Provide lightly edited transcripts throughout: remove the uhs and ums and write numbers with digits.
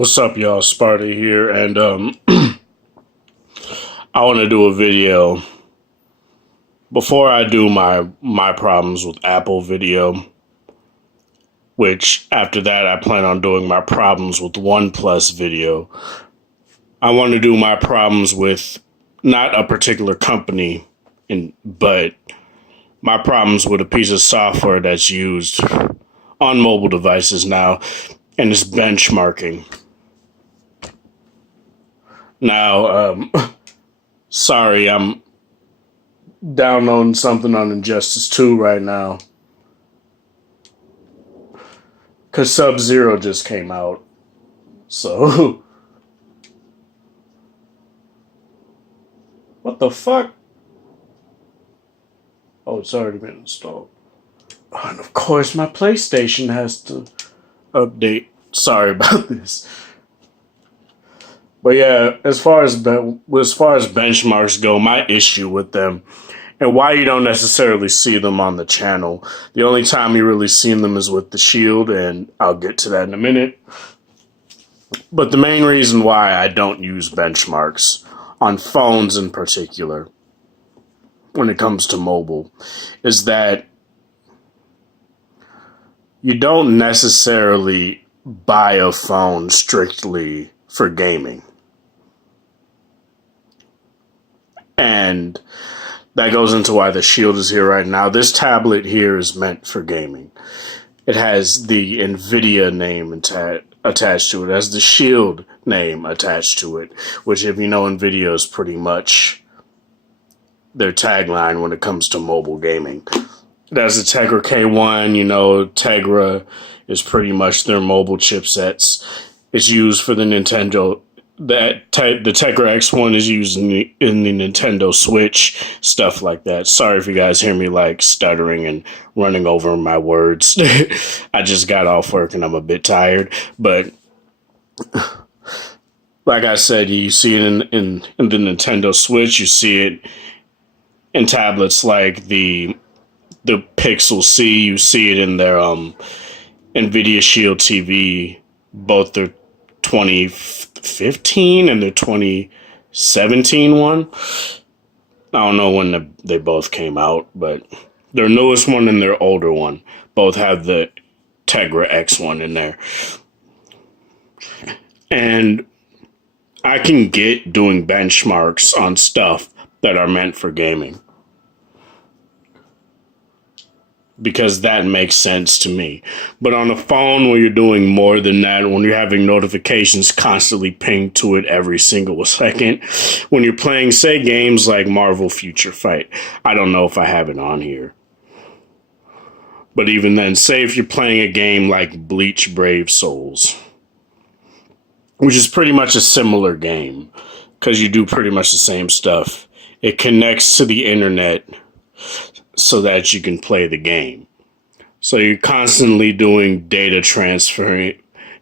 What's up, y'all? Sparta here, and I want to do a video before I do my problems with Apple video, which after that I plan on doing my problems with OnePlus video. I want to do my problems with not a particular company, but my problems with a piece of software that's used on mobile devices now, and it's benchmarking. Now, sorry, I'm downloading something on Injustice 2 right now. Because Sub-Zero just came out. So, what the fuck? Oh, it's already been installed. And of course, my PlayStation has to update. Sorry about this. But yeah, as far as benchmarks go, my issue with them and why you don't necessarily see them on the channel. The only time you really see them is with the Shield, and I'll get to that in a minute. But the main reason why I don't use benchmarks on phones in particular, when it comes to mobile, is that you don't necessarily buy a phone strictly for gaming. And that goes into why the Shield is here right now. This tablet here is meant for gaming. It has the NVIDIA name attached to it. It has the Shield name attached to it, which, if you know, NVIDIA is pretty much their tagline when it comes to mobile gaming. It has the Tegra K1. You know, Tegra is pretty much their mobile chipsets. It's used for the Nintendo. The Tegra X1 is used in the Nintendo Switch, stuff like that. Sorry if you guys hear me like stuttering and running over my words. I just got off work and I'm a bit tired. But like I said, you see it in the Nintendo Switch. You see it in tablets like the Pixel C. You see it in their NVIDIA Shield TV, both their 2015 and the 2017 one. I don't know when they both came out, but their newest one and their older one both have the Tegra X1 in there. And I can get doing benchmarks on stuff that are meant for gaming, because that makes sense to me. But on a phone, where you're doing more than that, when you're having notifications constantly pinged to it every single second, when you're playing, say, games like Marvel Future Fight, I don't know if I have it on here. But even then, say if you're playing a game like Bleach Brave Souls, which is pretty much a similar game, because you do pretty much the same stuff. It connects to the internet so that you can play the game. So you're constantly doing data transfer,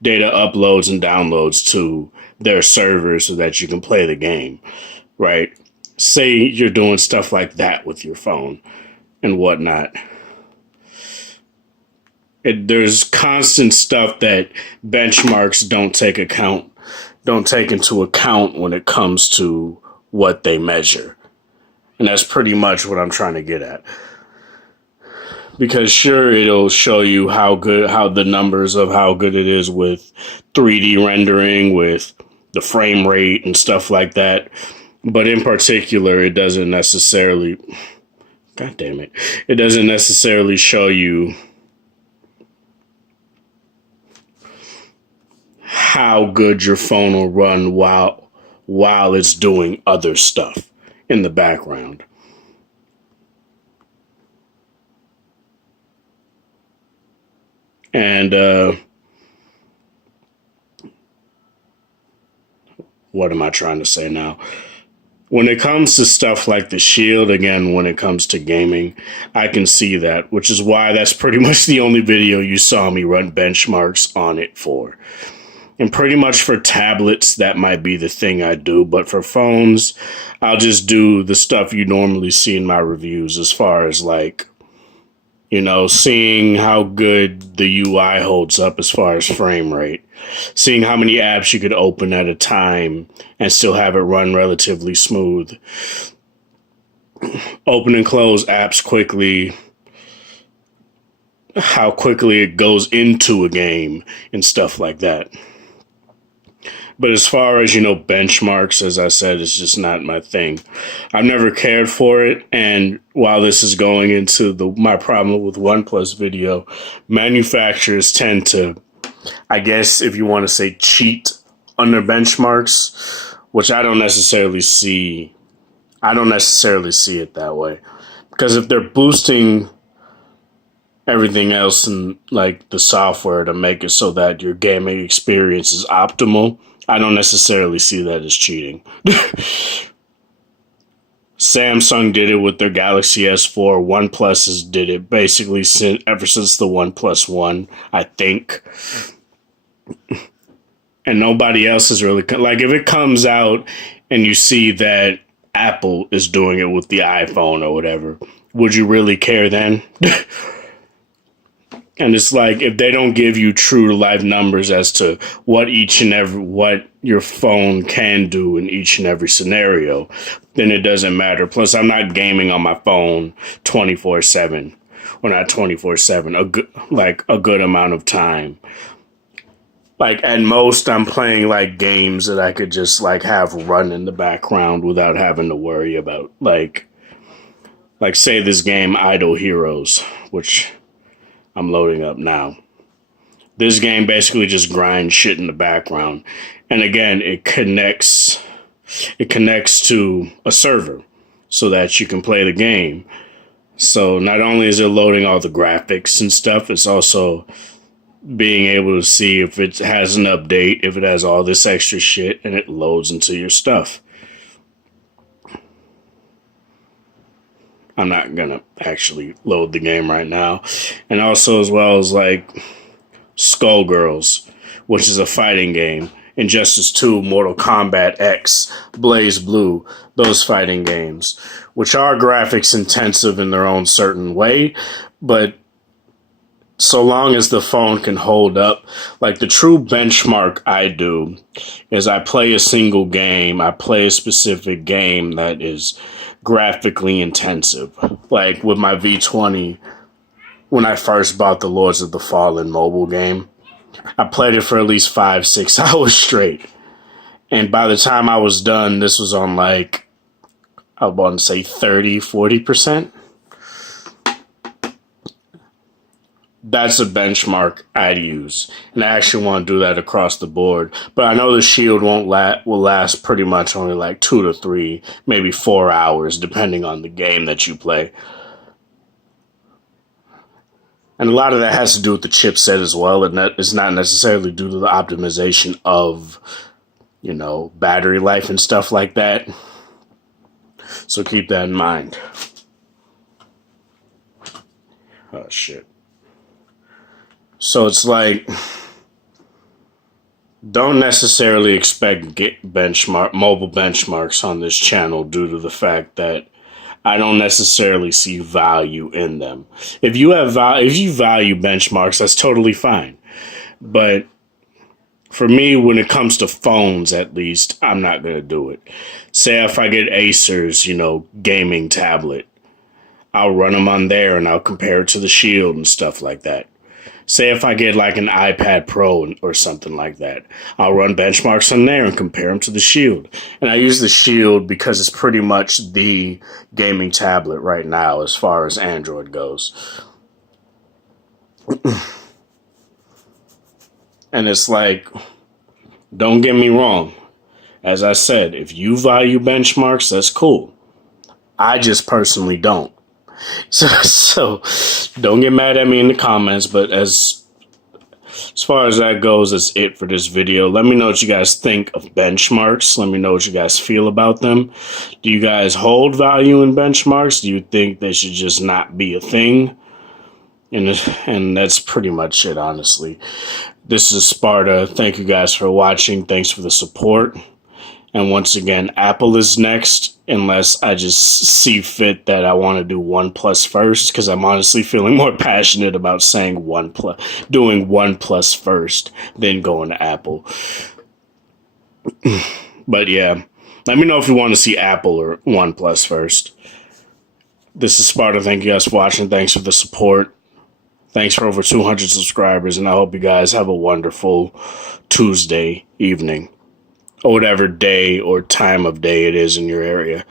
data uploads and downloads to their servers so that you can play the game, right? Say you're doing stuff like that with your phone and whatnot. There's constant stuff that benchmarks don't take into account when it comes to what they measure. And that's pretty much what I'm trying to get at. Because sure, it'll show you how the numbers of how good it is with 3D rendering, with the frame rate and stuff like that. But in particular, it doesn't necessarily, God damn it, it doesn't necessarily show you how good your phone will run while it's doing other stuff in the background. And what am I trying to say now? When it comes to stuff like the Shield, again, when it comes to gaming, I can see that, which is why that's pretty much the only video you saw me run benchmarks on it for. And pretty much for tablets, that might be the thing I do. But for phones, I'll just do the stuff you normally see in my reviews, as far as like You know, seeing how good the UI holds up as far as frame rate, seeing how many apps you could open at a time and still have it run relatively smooth, open and close apps quickly, how quickly it goes into a game and stuff like that. But as far as, benchmarks, as I said, it's just not my thing. I've never cared for it. And while this is going into my problem with OnePlus video, manufacturers tend to, I guess, if you want to say, cheat on their benchmarks, which I don't necessarily see. I don't necessarily see it that way. Because if they're boosting everything else in like the software to make it so that your gaming experience is optimal, I don't necessarily see that as cheating. Samsung did it with their Galaxy S4. OnePlus did it basically ever since the OnePlus One, I think. And nobody else is really like, if it comes out and you see that Apple is doing it with the iPhone or whatever, would you really care then? And it's like, if they don't give you true to life numbers as to what your phone can do in each and every scenario, then it doesn't matter. Plus, I'm not gaming on my phone 24/7, or not 24/7, a good amount of time. Like, at most, I'm playing like games that I could just like have run in the background without having to worry about, like say this game Idle Heroes, which I'm loading up now. This game basically just grinds shit in the background. And again, it connects to a server so that you can play the game. So not only is it loading all the graphics and stuff, it's also being able to see if it has an update, if it has all this extra shit, and it loads into your stuff. I'm not going to actually load the game right now. And also, as well as like Skullgirls, which is a fighting game, Injustice 2, Mortal Kombat X, Blaze Blue, those fighting games, which are graphics intensive in their own certain way, but so long as the phone can hold up, like the true benchmark I do is I play a single game, I play a specific game that is graphically intensive. Like with my V20, when I first bought the Lords of the Fallen mobile game, I played it for at least 5-6 hours straight. And by the time I was done, this was on like, I want to say 30-40%. That's a benchmark I'd use. And I actually want to do that across the board. But I know the Shield will last pretty much only like 2 to 3, maybe 4 hours, depending on the game that you play. And a lot of that has to do with the chipset as well. And that is not necessarily due to the optimization of, battery life and stuff like that. So keep that in mind. Oh, shit. So it's like, don't necessarily expect mobile benchmarks on this channel due to the fact that I don't necessarily see value in them. If you value benchmarks, that's totally fine. But for me, when it comes to phones, at least, I'm not going to do it. Say if I get Acer's, gaming tablet, I'll run them on there and I'll compare it to the Shield and stuff like that. Say if I get like an iPad Pro or something like that, I'll run benchmarks on there and compare them to the Shield. And I use the Shield because it's pretty much the gaming tablet right now as far as Android goes. And it's like, don't get me wrong. As I said, if you value benchmarks, that's cool. I just personally don't. So don't get mad at me in the comments, but as far as that goes, that's it for this video. Let me know what you guys think of benchmarks. Let me know what you guys feel about them. Do you guys hold value in benchmarks? Do you think they should just not be a thing? And that's pretty much it, honestly. This is Sparta. Thank you guys for watching. Thanks for the support. And once again, Apple is next, unless I just see fit that I want to do OnePlus first, because I'm honestly feeling more passionate about saying doing OnePlus first than going to Apple. But yeah, let me know if you want to see Apple or OnePlus first. This is Sparta. Thank you guys for watching. Thanks for the support. Thanks for over 200 subscribers, and I hope you guys have a wonderful Tuesday evening, or whatever day or time of day it is in your area.